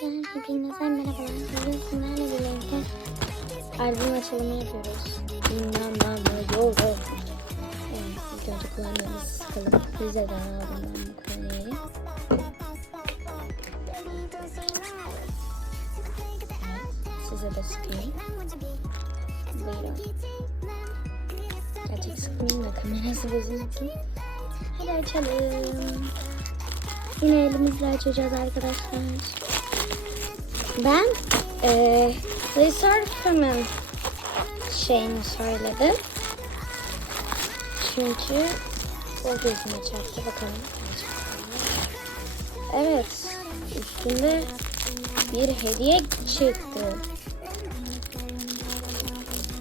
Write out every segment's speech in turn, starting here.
Arkadaşlar hepinize merhabalar. Bugün sizlerle birlikte albüm açılımı yapıyoruz. İnanamıyorum. Evet, ilk önce kullanmamızı sıkalım. Rize'den aldım ben bu kolyeyi. Size de sıkayım. Buyurun. Gerçek sıkmayayım da kamerası bozulmasın. Hadi açalım. Yine elimizle açacağız arkadaşlar. Ben eee Resurf'ımın şeyini söyledim. Çünkü o gözüme çarptı. Bakalım. Evet. Üstünde bir hediye çıktı.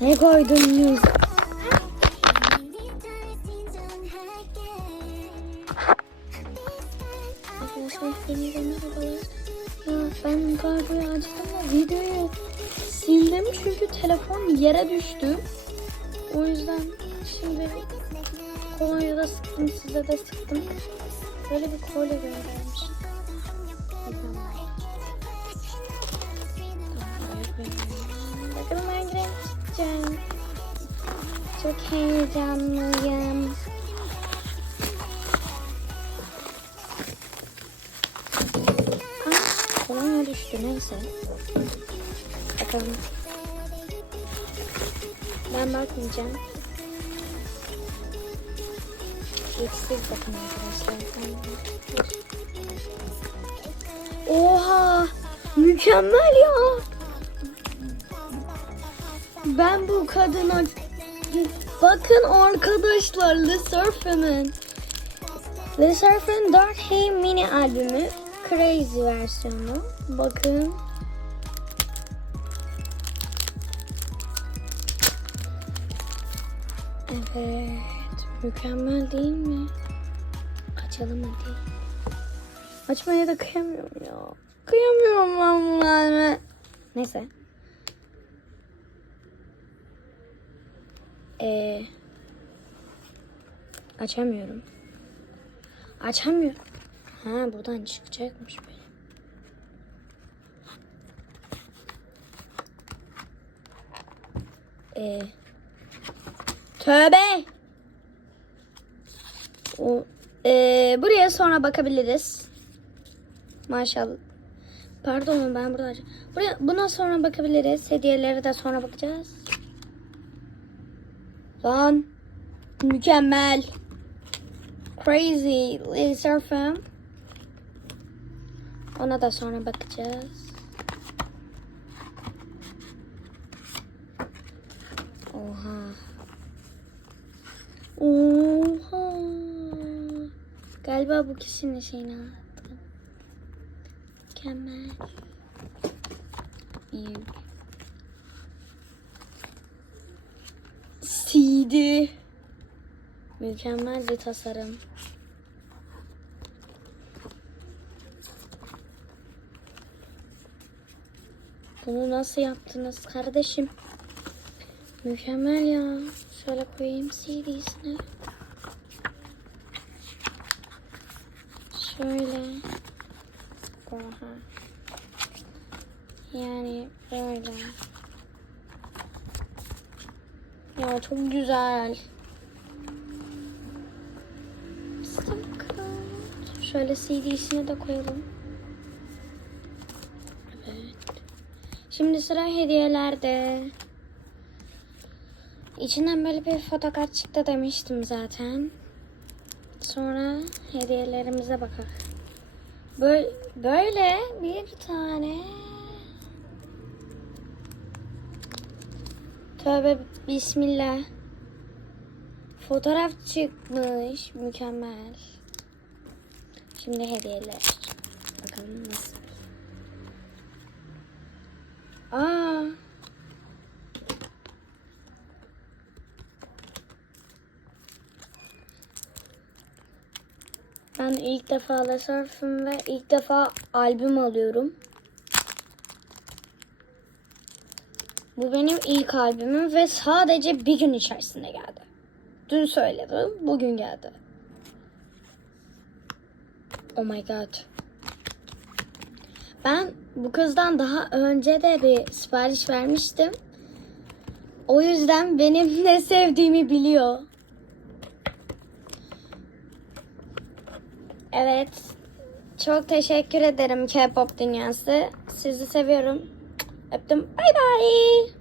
Ne koydunuz? Arkadaşlar kargoyu açtım da videoyu sildim çünkü telefon yere düştü. O yüzden şimdi kolonya da sıktım size de sıktım. Böyle bir kolye göndermiş. Bakalım hangi renk. Çok heyecanlıyım. Aa, düştü neyse. Bakalım. Ben bakmayacağım. İlk siz bakın arkadaşlar. Oha! Mükemmel ya! Ben bu kadına... Bakın arkadaşlar The Surfer'ın. The Surfer'ın Dark Hay mini albümü Crazy versiyonu. Bakın. Evet. Mükemmel değil mi? Açalım hadi. Açmaya da kıyamıyorum ya. Kıyamıyorum ben bunları. Neyse. Ee, açamıyorum. Açamıyorum. Ha buradan çıkacakmış benim. Ee, tövbe. O, ee, buraya sonra bakabiliriz. Maşallah. Pardon ben burada. Buraya, buna sonra bakabiliriz. Hediyelere de sonra bakacağız. Lan. Mükemmel. Crazy Laser Film. Ona da sonra bakacağız. Oha. Oha. Galiba bu kişinin şeyini aldım. Mükemmel. Büyük. CD. Mükemmel bir tasarım. Bunu nasıl yaptınız kardeşim? Mükemmel ya. Şöyle koyayım CD'sini. Şöyle. Oha. Yani böyle. Ya çok güzel. Şöyle CD'sini de koyalım. Evet. Şimdi sıra hediyelerde. İçinden böyle bir fotokart çıktı demiştim zaten. Sonra hediyelerimize bakalım. Böyle, böyle bir tane Tövbe bismillah. Fotoğraf çıkmış. Mükemmel. Şimdi hediyeler. Bakalım nasıl. Aa. Ben ilk defa La Surf'üm ve ilk defa albüm alıyorum. Bu benim ilk albümüm ve sadece bir gün içerisinde geldi. Dün söyledim, bugün geldi. Oh my god. Ben bu kızdan daha önce de bir sipariş vermiştim. O yüzden benim ne sevdiğimi biliyor. Evet. Çok teşekkür ederim K-pop dünyası. Sizi seviyorum. Öptüm. Bay bay.